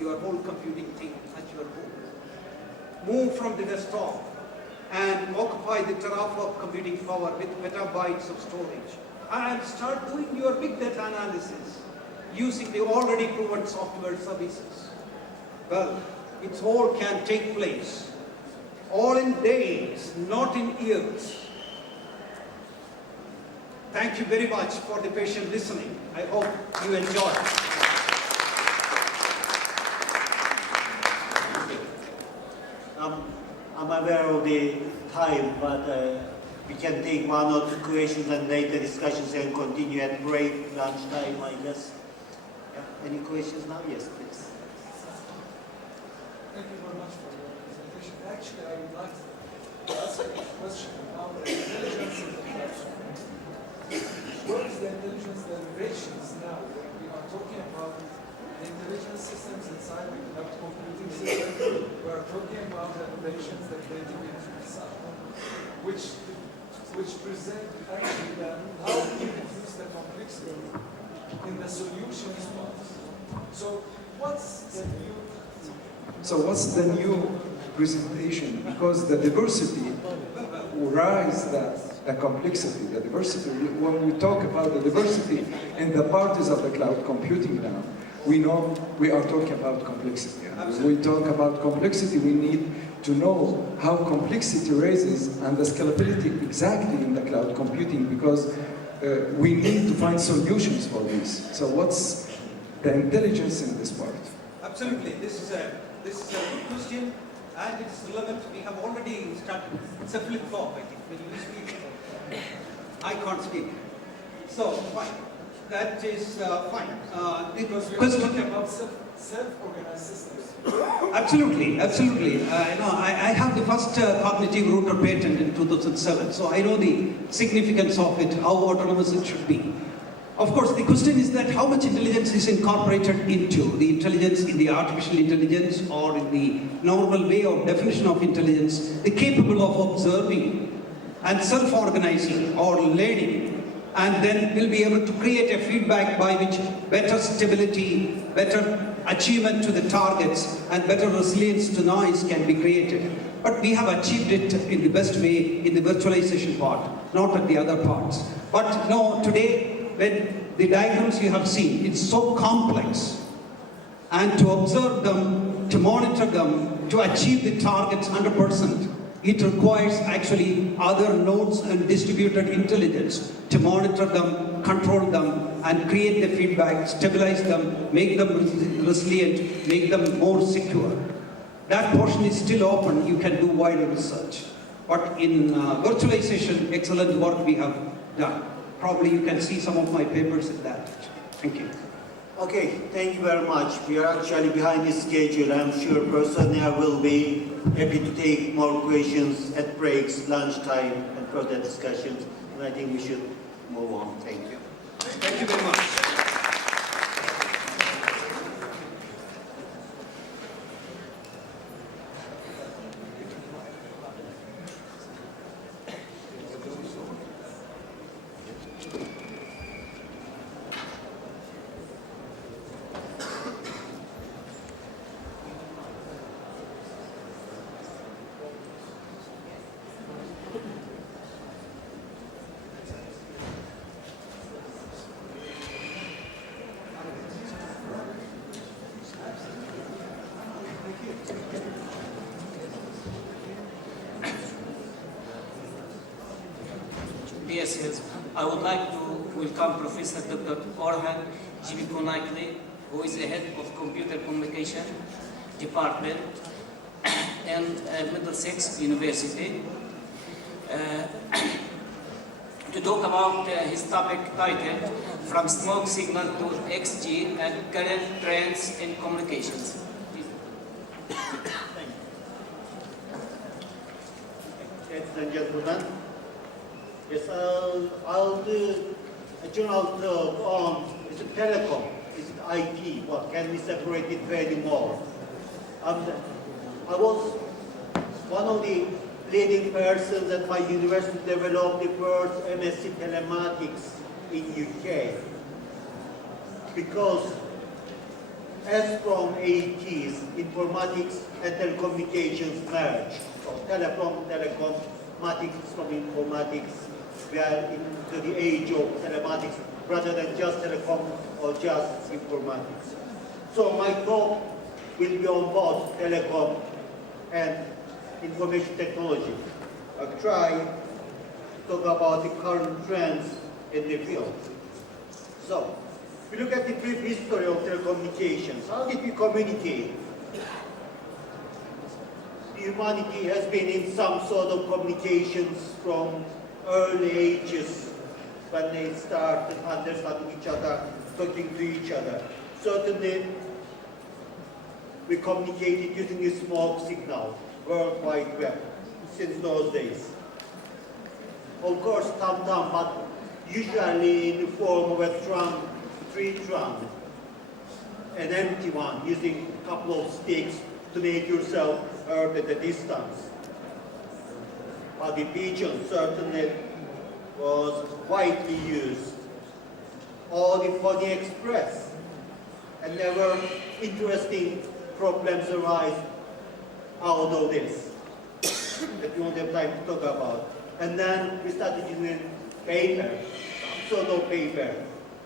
your whole computing thing at your home. Move from the desktop and occupy the teraflop computing power with petabytes of storage. And start doing your big data analysis using the already proven software services. Well, it all can take place, all in days, not in years. Thank you very much for the patient listening. I hope you enjoy. I'm aware of the time, but we can take one or two questions and later discussions and continue at break, lunchtime, I guess. Yeah. Any questions now? Yes, please. Thank you very much for your presentation. Actually, I would like to ask a question about the intelligence in the platform. What is the intelligence derivations now? We are talking about the intelligence systems inside the cloud computing system. We are talking about the operations that they do inside, which present actually how we reduce the complexity in the solutions part. So what's the new presentation? Because the diversity rise the complexity, the diversity. When we talk about the diversity in the parties of the cloud computing now, we know we are talking about complexity. And when we talk about complexity, we need to know how complexity raises and the scalability exactly in the cloud computing, because we need to find solutions for this. So what's the intelligence in this part? Absolutely. This is a good question, and it's relevant. We have already started. It's a flip-flop, I think. When you speak, I can't speak. So, fine. That is fine. Because we're talking about self-organized systems. Absolutely, absolutely. I have the first cognitive router patent in 2007, so I know the significance of it, how autonomous it should be. Of course, the question is that how much intelligence is incorporated into the intelligence in the artificial intelligence or in the normal way of definition of intelligence, the capable of observing and self-organizing or learning, and then will be able to create a feedback by which better stability, better achievement to the targets, and better resilience to noise can be created. But we have achieved it in the best way in the virtualization part, not at the other parts. But no, today, when the diagrams you have seen, it's so complex, and to observe them, to monitor them, to achieve the targets 100%, it requires actually other nodes and distributed intelligence to monitor them, control them, and create the feedback, stabilize them, make them resilient, make them more secure. That portion is still open. You can do wider research. But in virtualization, excellent work we have done. Probably you can see some of my papers in that. Thank you. Okay, thank you very much. We are actually behind the schedule. I'm sure personally I will be happy to take more questions at breaks, lunchtime, and further discussions. And I think we should move on. Thank you. Thank you very much. Yes, I would like to welcome Professor Dr. Orhan Jibikonakli, who is the head of Computer Communication Department in Middlesex University, to talk about his topic titled From Smoke Signal to XG and Current Trends in Communications. Ladies and gentlemen, yes, I'll do a general talk on, is it telecom, is it IT, what can we separate it very more? I was one of the leading persons at my university to develop the first MSc telematics in UK, because as from 80s, informatics and telecommunications merged. So telecom, telecomatics from informatics, we are into the age of telematics rather than just telecom or just informatics. So my talk will be on both telecom and information technology. I'll try to talk about the current trends in the field. So, if you look at the brief history of telecommunications, how did we communicate? Humanity has been in some sort of communications from early ages when they started understanding each other, talking to each other. Certainly, we communicated using a smoke signal, World Wide Web, since those days. Of course, tam-tam, but usually in the form of a trunk, tree trunk, an empty one, using a couple of sticks to make yourself heard at a distance. But the pigeon certainly was widely used. Or the Pony Express. And there were interesting problems arise out of this that we won't have time to talk about. And then we started using paper, sort of paper,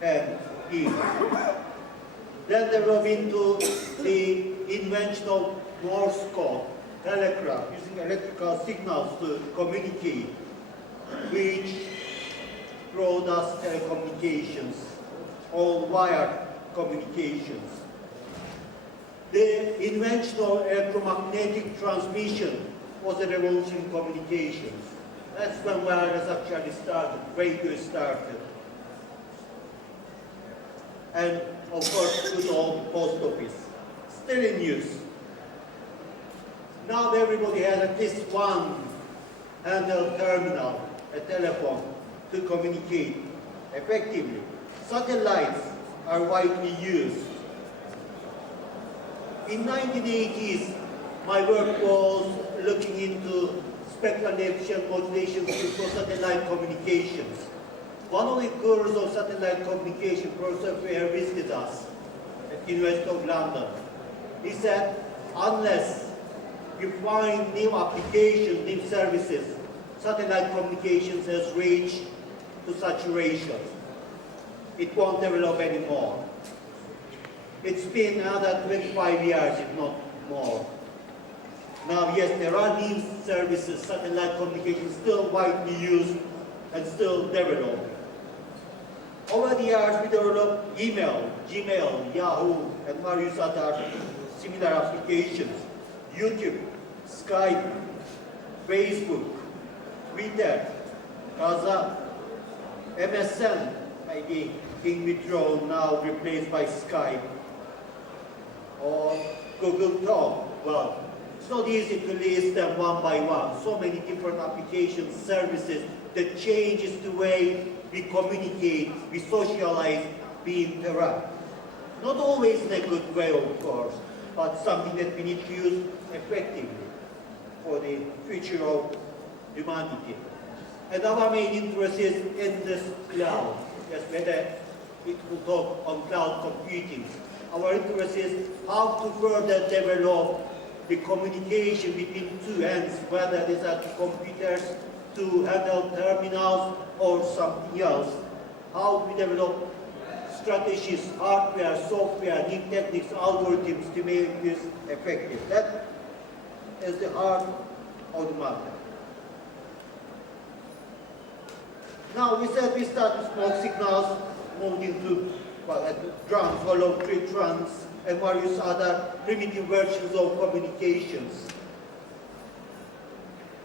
and ink. Then there was into the invention of Morse code, telegraph, using electrical signals to communicate, which brought us telecommunications, all wired communications. The invention of electromagnetic transmission was a revolution in communications. That's when wireless actually started, radio started. And of course, good old post office, still in use. Now everybody has at least one handheld terminal, a telephone, to communicate effectively. Satellites are widely used. In 1980s, my work was looking into spectral deficient modulation for satellite communications. One of the gurus of satellite communication, Professor Fair, visited us at the University of London. He said, unless you find new applications, new services, satellite communications has reached to saturation. It won't develop anymore. It's been another 25 years, if not more. Now, yes, there are new services, satellite communication still widely used and still developed. Over the years, we developed email, Gmail, Yahoo, and various other similar applications. YouTube, Skype, Facebook, Twitter, Gaza, MSN, maybe being withdrawn now, replaced by Skype, or Google Talk. Well, it's not easy to list them one by one. So many different applications, services that changes the way we communicate, we socialize, we interact. Not always in a good way, of course, but something that we need to use effectively for the future of humanity. And our main interest is in this cloud. Yes, whether it will talk on cloud computing. Our interest is how to further develop the communication between two ends, whether these are computers, to handle terminals, or something else. How we develop strategies, hardware, software, new techniques, algorithms to make this effective. That is the heart of the matter. Now, we said we start with smoke signals, moved into drums, hollow tree trunks, and various other primitive versions of communications.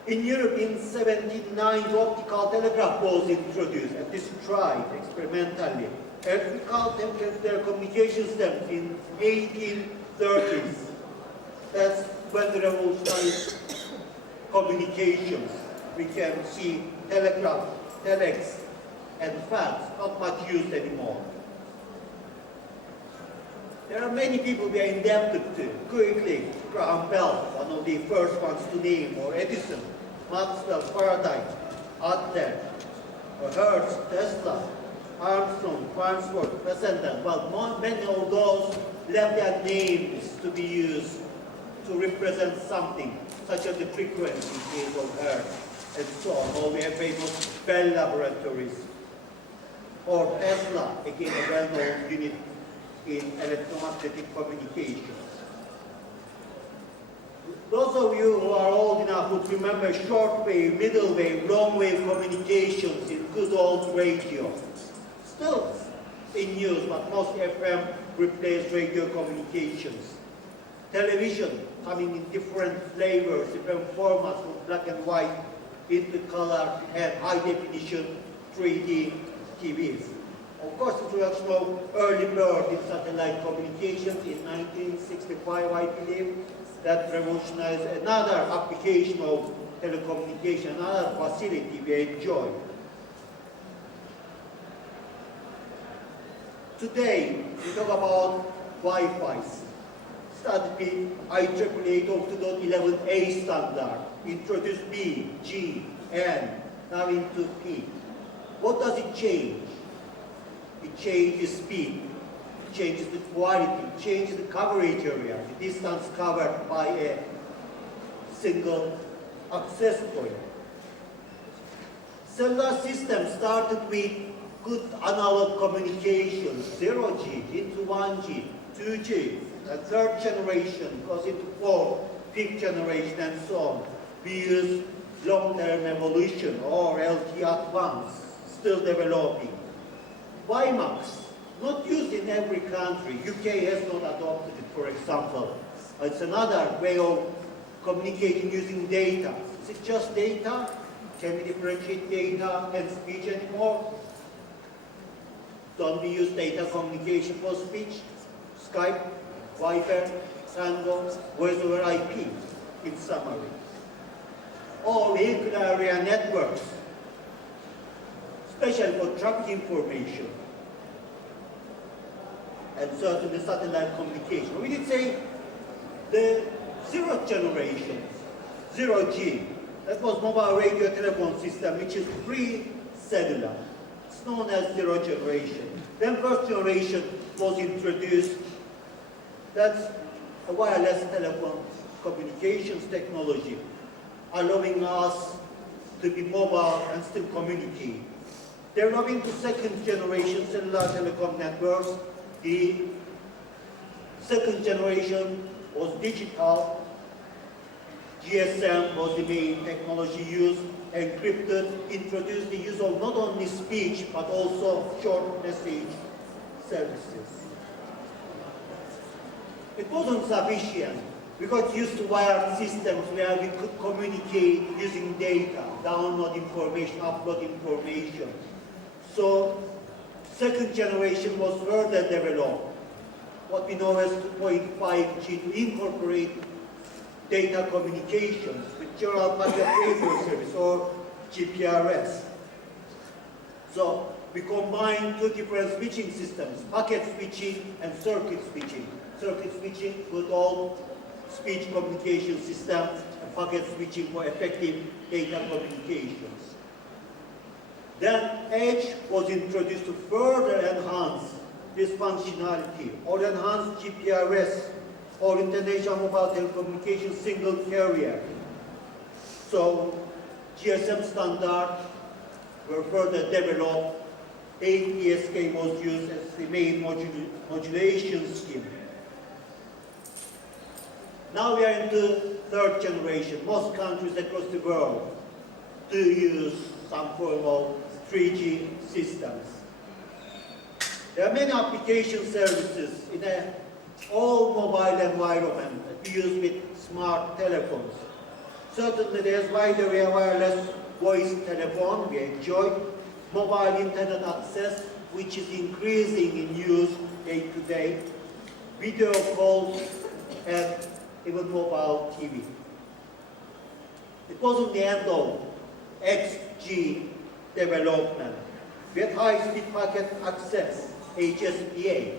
In Europe, in 1709, the optical telegraph was introduced, at least tried experimentally. Electrical telecommunications stems in 1830s. That's when the revolutionary communications. We can see telegraph, telex, and fax, not much used anymore. There are many people we are indebted to. Quickly, Graham Bell, one of the first ones to name, or Edison, Maxwell, Faraday, Adler, Hertz, Tesla, Armstrong, Farnsworth, Fessenden. Well, many of those left-hand names to be used to represent something, such as the frequency in case of Earth, and so on. Or we have famous Bell Laboratories, or Tesla, again a well-known unit in electromagnetic communications. Those of you who are old enough would remember shortwave, middle wave, long wave communications in good old radio. Still in use, but most FM replaced radio communications. Television coming in different flavors, different formats, from black and white into color and high definition 3D TVs. Of course, it was no early bird in satellite communications in 1965, I believe, that revolutionized another application of telecommunication, another facility we enjoy. Today, we talk about Wi-Fi. Started with IEEE 802.11a standard, introduced B, G, N, now into P. What does it change? It changes speed, it changes the quality, it changes the coverage area, the distance covered by a single access point. Cellular systems started with good analog communications, 0G into 1G, 2G, and third generation goes into fourth, fifth generation, and so on. We use long-term evolution or LTE Advanced, still developing. WiMAX, not used in every country. UK has not adopted it, for example. It's another way of communicating using data. Is it just data? Can we differentiate data and speech anymore? Don't we use data communication for speech? Skype, Viber, Tango, voice over IP, in summary. Or vehicle area networks, especially for traffic information. And certainly satellite communication. We did say the zeroth generation, 0G, that was mobile radio telephone system, which is pre-cellular. It's known as zero generation. Then first generation was introduced. That's a wireless telephone communications technology, allowing us to be mobile and still communicate. Developing to second generation cellular telecom networks, the second generation was digital. GSM was the main technology used, encrypted, introduced the use of not only speech but also short message services. It wasn't sufficient. We got used to wired systems where we could communicate using data, download information, upload information. So, second generation was further developed. What we know as 2.5G to incorporate data communications with general packet radio service or GPRS. So, we combine two different switching systems, packet switching and circuit switching. Circuit switching with all speech communication systems and packet switching for effective data communications. Then Edge was introduced to further enhance this functionality or enhance GPRS or International Mobile Telecommunications Single Carrier. So GSM standard were further developed. 8PSK was used as the main modulation scheme. Now we are into third generation. Most countries across the world do use some form of 3G systems. There are many application services in an all-mobile environment that we use with smart telephones. Certainly there's wide area wireless voice telephone we enjoy, mobile internet access, which is increasing in use day to day, video calls, and even mobile TV. It wasn't the end of XG development. We had high-speed packet access, HSPA,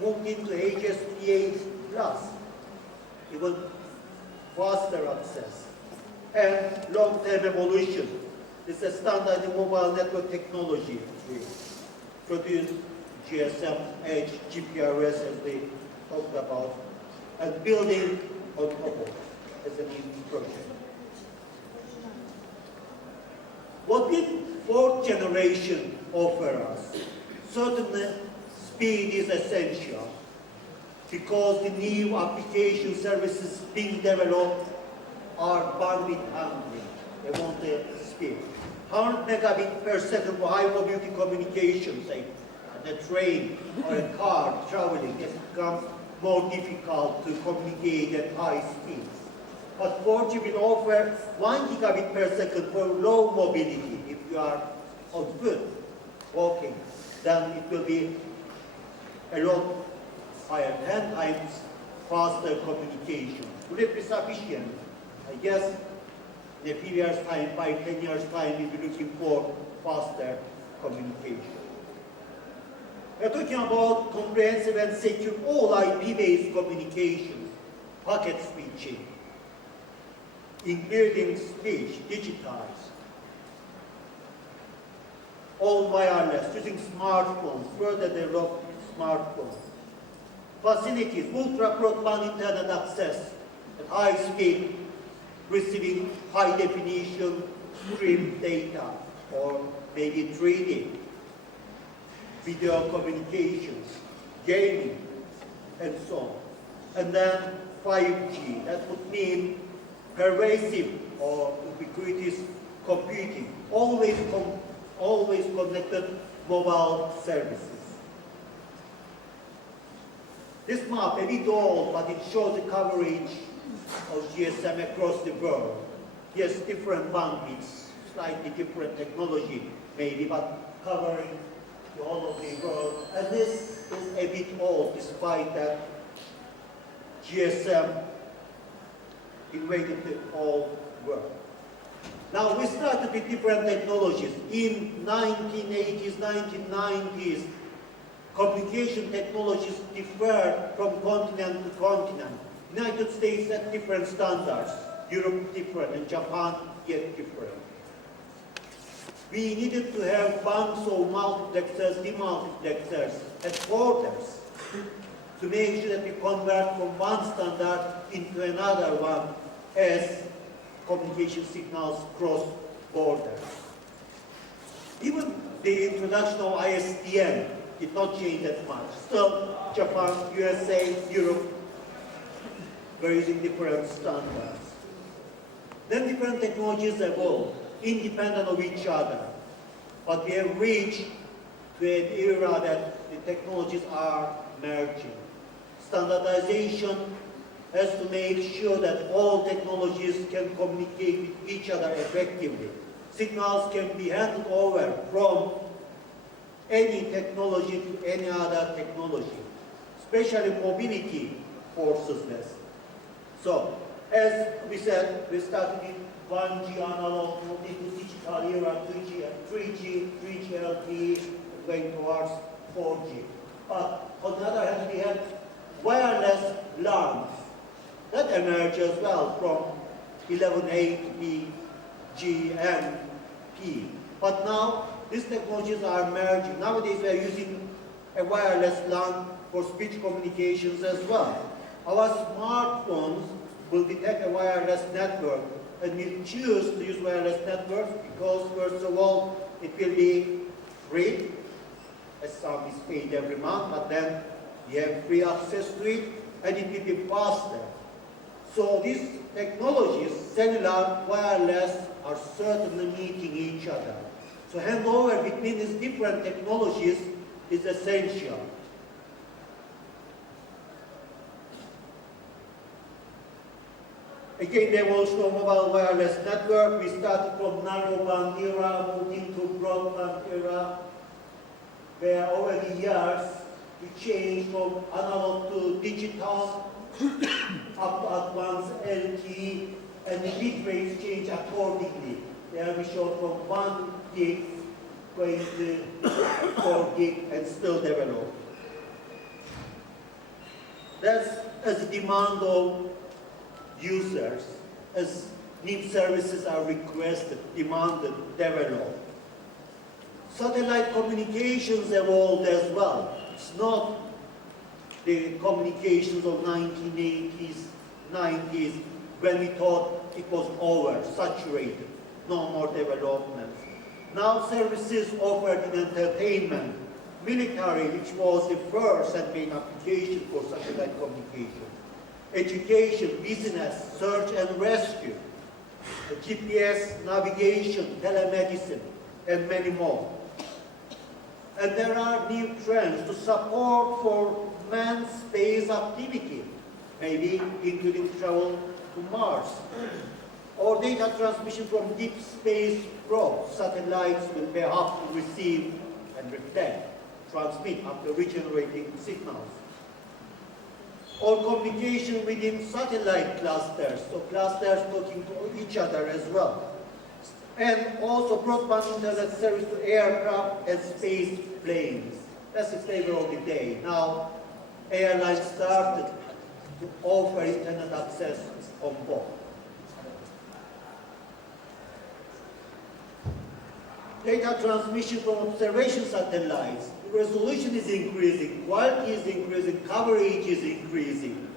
moved into HSPA+, even faster access, and long-term evolution. This is a standard in mobile network technology. We produced GSM, Edge, GPRS as the talked about, and building on top of it as a new project. What did fourth generation offer us? Certainly, speed is essential because the new application services being developed are bandwidth hungry. They want the speed. 100 megabit per second for high mobility communication, say, on a train or a car traveling, it becomes more difficult to communicate at high speeds. But 4G will offer 1 gigabit per second for low mobility. If you are on foot, walking, then it will be a lot higher, 10 times faster communication. Will it be sufficient? I guess in a few years' time, by 10 years' time, we'll be looking for faster communication. We're talking about comprehensive and secure all IP-based communications, packet switching, including speech, digitized, all wireless, using smartphones, further developed smartphones, facilities, ultra-broadband internet access at high speed, receiving high-definition stream data, or maybe 3D, video communications, gaming, and so on. And then 5G, that would mean pervasive or ubiquitous computing, always connected mobile services. This map, a bit old, but it shows the coverage of GSM across the world. Yes, different bandwidths, slightly different technology maybe, but covering the whole of the world. And this is a bit old, despite that GSM invaded the whole world. Now, we started with different technologies. In 1980s, 1990s, communication technologies differed from continent to continent. United States had different standards, Europe different, and Japan yet different. We needed to have bunks of multiplexers, demultiplexers at borders to make sure that we convert from one standard into another one as communication signals cross borders. Even the introduction of ISDN did not change that much. Still, Japan, USA, Europe were using different standards. Then different technologies evolved, independent of each other. But we have reached to an era that the technologies are merging. Standardization has to make sure that all technologies can communicate with each other effectively. Signals can be handed over from any technology to any other technology, especially mobility forces this. So, as we said, we started in 1G analog, moved into digital era, 2G, 3G LTE, going towards 4G. But on the other hand, we had wireless LANs. That emerged as well from 11A, B, G, and P. But now, these technologies are merging. Nowadays, we are using a wireless LAN for speech communications as well. Our smartphones will detect a wireless network, and we'll choose to use wireless networks because, first of all, it will be free, as some is paid every month, but then we have free access to it, and it will be faster. So these technologies, cellular, wireless, are certainly meeting each other. So handover between these different technologies is essential. Again, the evolution of mobile wireless network, we started from narrowband era, moved into broadband era, where over the years, we changed from analog to digital, up to advanced LTE, and the bit rates change accordingly. There we showed from 1 gig going to 4 gig and still develop. That's as a demand of users, as new services are requested, demanded, developed. Satellite communications evolved as well. It's not the communications of 1980s, 90s, when we thought it was over, saturated, no more development. Now services offered in entertainment, military, which was the first and main application for satellite communication, education, business, search and rescue, GPS, navigation, telemedicine, and many more. And there are new trends to support for manned space activity, maybe including travel to Mars, or data transmission from deep space probes. Satellites will perhaps receive and reflect, transmit after regenerating signals. Or communication within satellite clusters, so clusters talking to each other as well. And also broadband internet service to aircraft and space planes. That's the flavor of the day. Now, airlines started to offer internet access on board. Data transmission from observation satellites. The resolution is increasing, quality is increasing, coverage is increasing.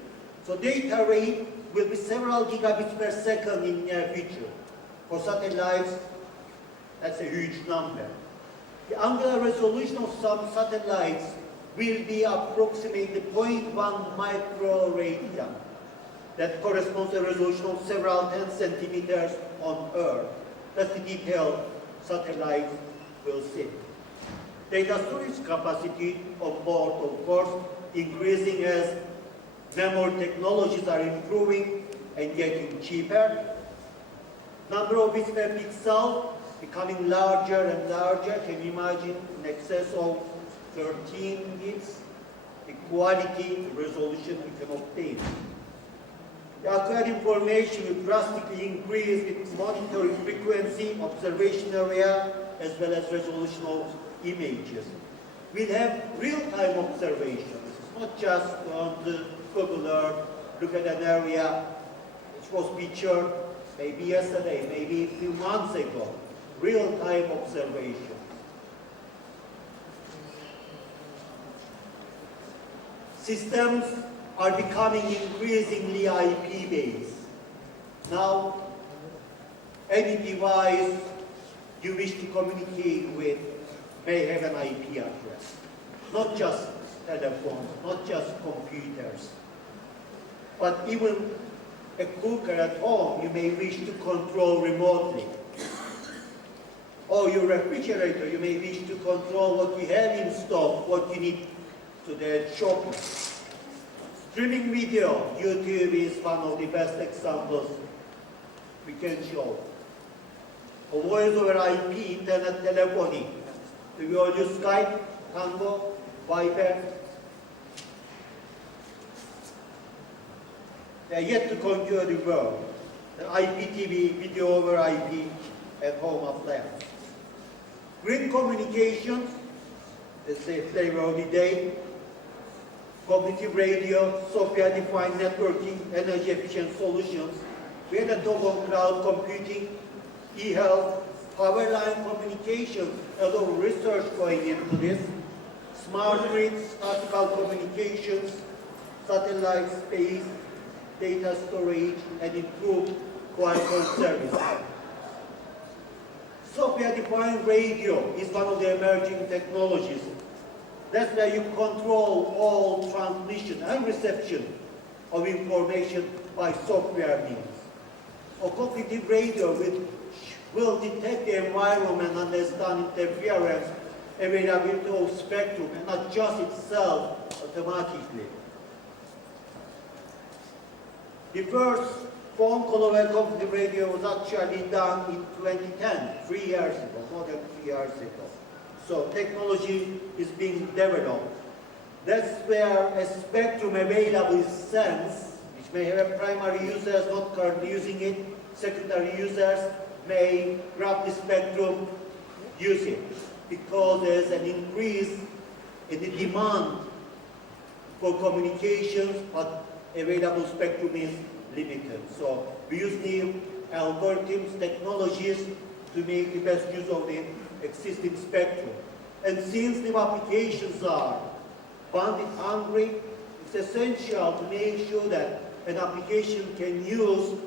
So data rate will be several gigabits per second in near future. For satellites, that's a huge number. The angular resolution of some satellites will be approximately 0.1 microradian. That corresponds to a resolution of several 10 centimeters on Earth. That's the detail satellites will see. Data storage capacity on board, of course, increasing as memory technologies are improving and getting cheaper. Number of bits per pixel becoming larger and larger. Can you imagine in excess of 13 bits? The quality, the resolution we can obtain. The acquired information will drastically increase with monitoring frequency, observation area, as well as resolution of images. We'll have real-time observations. It's not just on the Google Earth, look at an area which was pictured maybe yesterday, maybe a few months ago. Real-time observation. Systems are becoming increasingly IP-based. Now, any device you wish to communicate with may have an IP address. Not just telephones, not just computers, but even a cooker at home you may wish to control remotely. Or your refrigerator, you may wish to control what you have in stock, what you need to the shopping. Streaming video, YouTube is one of the best examples we can show. A voice over IP, internet telephony. Do we all use Skype, Tango, Viber? They are yet to conquer the world. The IPTV, video over IP, at home appliance. Grid communications, is the flavor of the day. Cognitive radio, software-defined networking, energy-efficient solutions. We had a talk on cloud computing, e-health, power line communication, a lot of research going into this. Smart grids, optical communications, satellite space, data storage, and improved quality service. Software-defined radio is one of the emerging technologies. That's where you control all transmission and reception of information by software means. A cognitive radio will detect the environment, understand interference, availability of spectrum, and adjust itself automatically. The first phone call over cognitive radio was actually done in 2010, 3 years ago, more than 3 years ago. So technology is being developed. That's where a spectrum available is sensed, which may have a primary users not currently using it, secondary users may grab the spectrum, use it, because there's an increase in the demand for communications, but available spectrum is limited. So we use new algorithms, technologies to make the best use of the existing spectrum. And since new applications are bandwidth hungry, It's essential to make sure that an application can use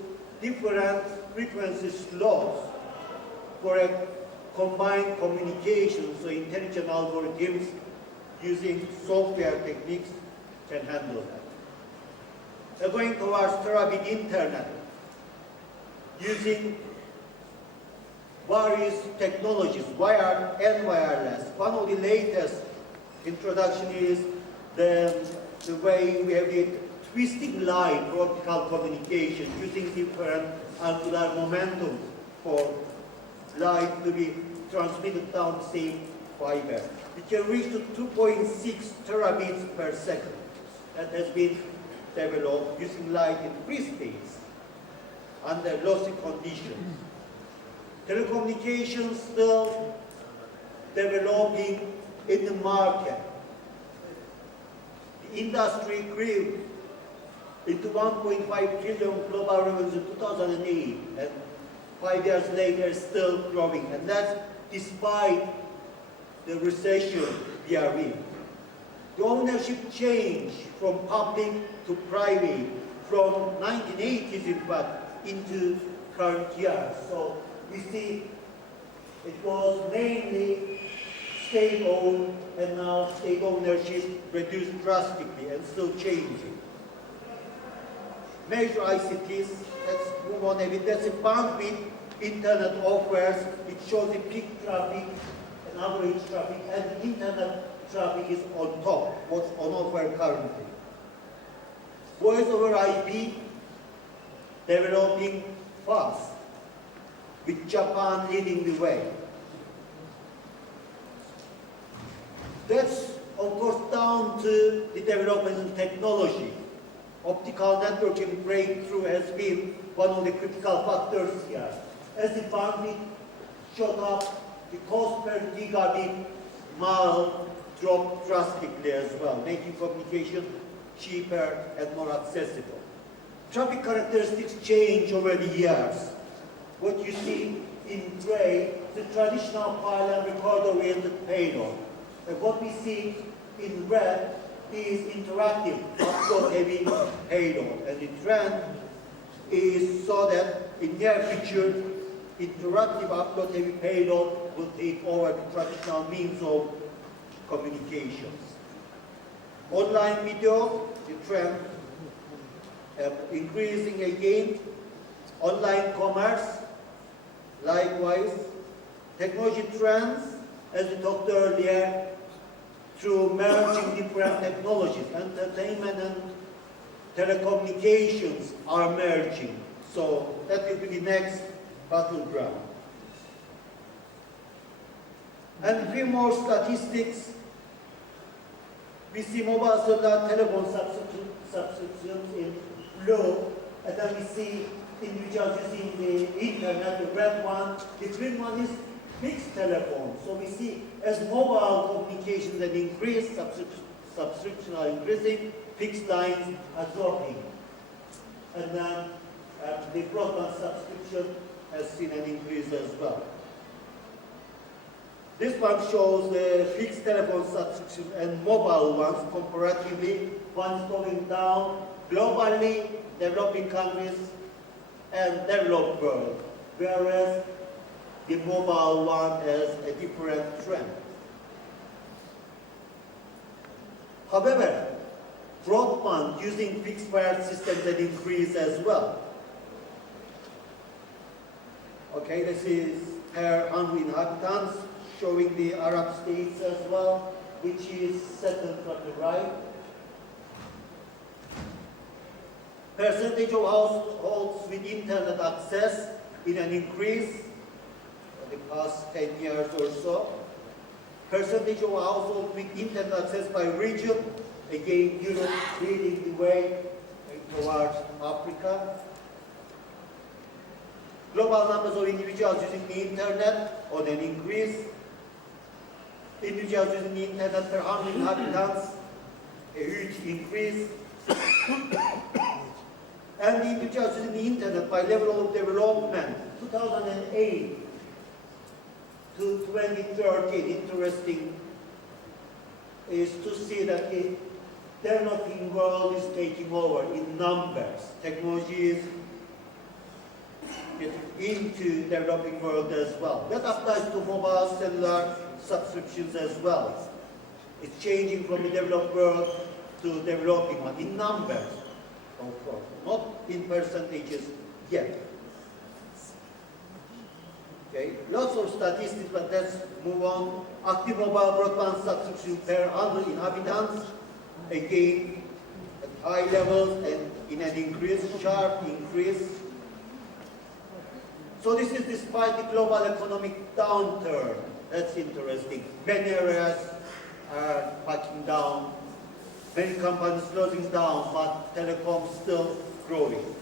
different frequency slots for a combined communication, so intelligent algorithms using software techniques can handle that. We're going towards terabit internet using various technologies, wired and wireless. One of the latest introduction is the way we have the twisting line for optical communication using different angular momentum for light to be transmitted down the same fiber. It can reach to 2.6 terabits per second. That has been developed using light in free space under lossy conditions. Telecommunications still developing in the market. The industry grew into 1.5 trillion global revenues in 2008, and 5 years later still growing, and that's despite the recession we are in. The ownership changed from public to private, from 1980s in fact, into current years. So we see it was mainly state-owned, and now state ownership reduced drastically and still changing. Major ICTs, let's move on a bit. That's a bandwidth internet offers. It shows the peak traffic and average traffic, and the internet traffic is on top, what's on offer currently. Voice over IP developing fast, with Japan leading the way. That's, of course, down to the development in technology. Optical networking breakthrough has been one of the critical factors here. As the bandwidth shot up, the cost per gigabit mile dropped drastically as well, making communication cheaper and more accessible. Traffic characteristics change over the years. What you see in gray is the traditional file and record-oriented payload. And what we see in red is interactive, upload-heavy payload. And the trend is so that in near future, interactive upload-heavy payload will take over the traditional means of communications. Online video, the trend increasing again. Online commerce, likewise. Technology trends, as we talked earlier, through merging different technologies. Entertainment and telecommunications are merging. So that will be the next battleground. And a few more statistics. We see mobile cellular telephone subscriptions in blue, and then we see individuals using the internet, the red one. The green one is fixed telephone. So we see as mobile communications have increased, subscriptions are increasing, fixed lines are dropping. And then the broadband subscription has seen an increase as well. This one shows the fixed telephone subscription and mobile ones comparatively. One is going down globally, developing countries and developed world, whereas the mobile one has a different trend. However, broadband using fixed wire systems has increased as well. Okay, this is per 100 inhabitants, showing the Arab states as well, which is second from the right. Percentage of households with internet access in an increase in the past 10 years or so. Percentage of households with internet access by region, again Europe leading the way towards Africa. Global numbers of individuals using the internet on an increase. Individuals using the internet per 100 inhabitants, a huge increase. And the individuals using the internet by level of development, 2008 to 2013, interesting is to see that developing world is taking over in numbers. Technology is getting into developing world as well. That applies to mobile cellular subscriptions as well. It's changing from the developed world to developing one in numbers, of course, not in percentages yet. Okay, lots of statistics, but let's move on. Active mobile broadband subscription per 100 inhabitants, again at high levels and in an increase, sharp increase. So this is despite the global economic downturn. That's interesting. Many areas are backing down, many companies closing down, but telecom still growing.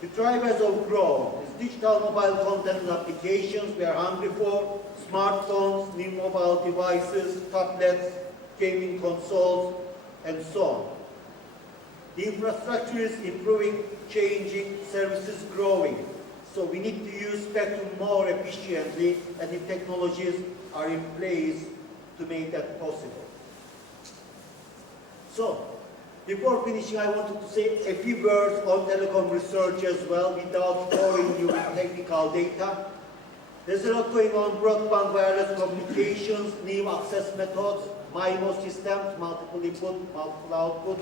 The drivers of growth is digital mobile content and applications we are hungry for, smartphones, new mobile devices, tablets, gaming consoles, and so on. The infrastructure is improving, changing, services growing. So we need to use spectrum more efficiently, and the technologies are in place to make that possible. So, before finishing, I wanted to say a few words on telecom research as well, without boring you with technical data. There's a lot going on: broadband wireless communications, new access methods, MIMO systems, multiple input, multiple output,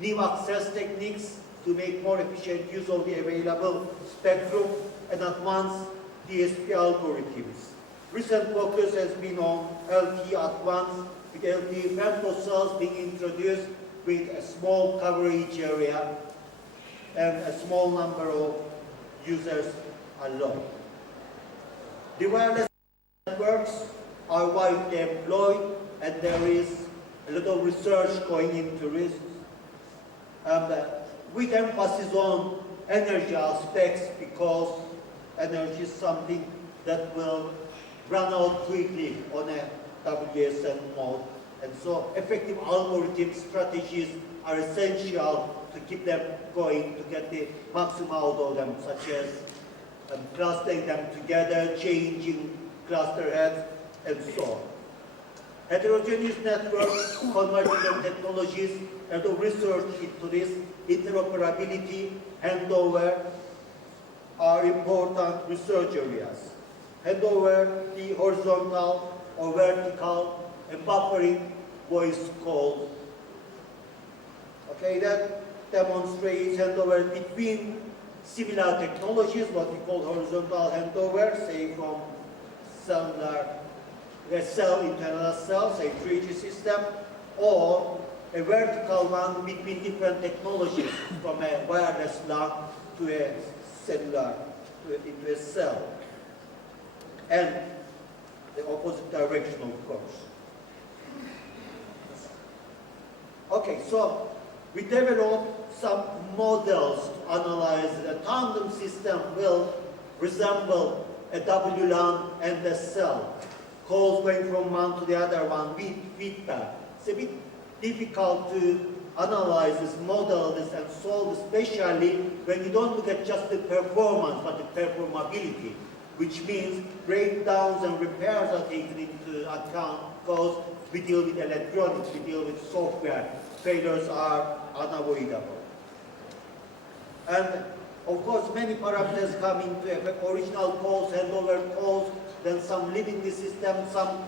new access techniques to make more efficient use of the available spectrum, and advanced DSP algorithms. Recent focus has been on LTE Advanced, with LTE femtocells being introduced with a small coverage area and a small number of users alone. The wireless networks are widely employed, and there is a lot of research going into risks, with emphasis on energy aspects, because energy is something that will run out quickly on a WSN mode. And so effective algorithm strategies are essential to keep them going, to get the maximum out of them, such as clustering them together, changing cluster heads, and so on. Heterogeneous networks, convergent technologies, and the research into this, interoperability, handover, are important research areas. Handover, the horizontal or vertical, and buffering voice calls. Okay, that demonstrates handover between similar technologies, what we call horizontal handover, say from a cell into another cell, say 3G system, or a vertical one between different technologies, from a wireless LAN to a cellular, into a cell. And the opposite direction, of course. Okay, so we developed some models to analyze the tandem system will resemble a WLAN and a cell. Calls going from one to the other one with feedback. It's a bit difficult to analyze this, model this, and solve, especially when you don't look at just the performance, but the performability, which means breakdowns and repairs are taken into account, because we deal with electronics, we deal with software. Failures are unavoidable. And of course, many parameters come into effect: original calls, handover calls, then some leaving the system, some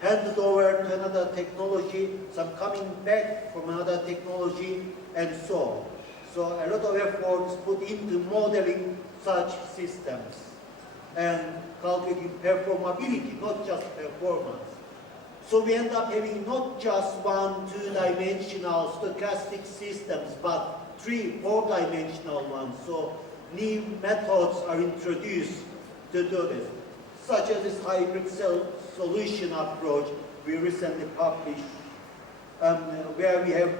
handed over to another technology, some coming back from another technology, and so on. So a lot of effort is put into modeling such systems and calculating performability, not just performance. So we end up having not just one, two-dimensional stochastic systems, but three, four-dimensional ones. So new methods are introduced to do this, such as this hybrid cell solution approach we recently published, where we have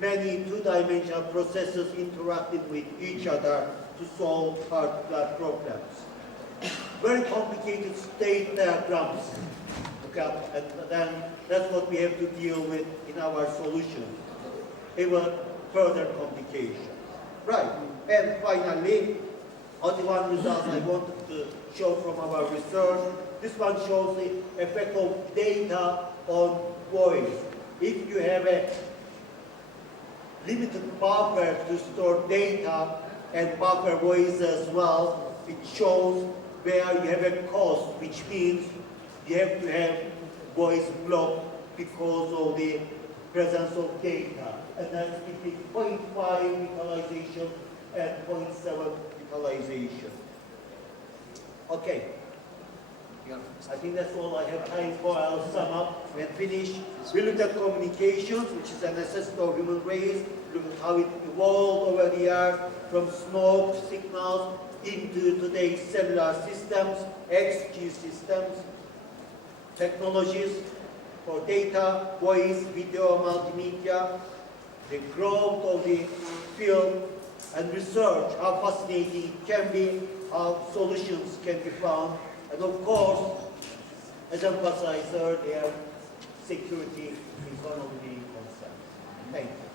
many two-dimensional processes interacting with each other to solve particular problems. Very complicated state diagrams. Okay, and then that's what we have to deal with in our solution. Even further complication. Right, and finally, only one result I wanted to show from our research. This one shows the effect of data on voice. If you have a limited buffer to store data and buffer voice as well. It shows where you have a cost, which means you have to have voice block because of the presence of data. And that's between 0.5 localization and 0.7 localization. Okay. I think that's all I have time for. I'll sum up and finish. We looked at communications, which is a necessity of human race. Look at how it evolved over the years from smoke signals into today's cellular systems, XG systems, technologies for data, voice, video, multimedia, the growth of the field and research, how fascinating it can be, how solutions can be found. And of course, as emphasized earlier, security is one of the concerns. Thank you.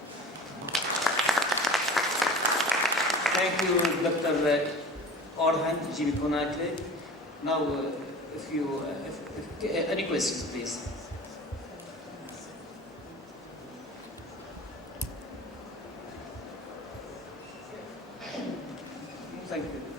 Thank you, Dr. Orhan Jibikonakli. Now, any questions, please? Thank you.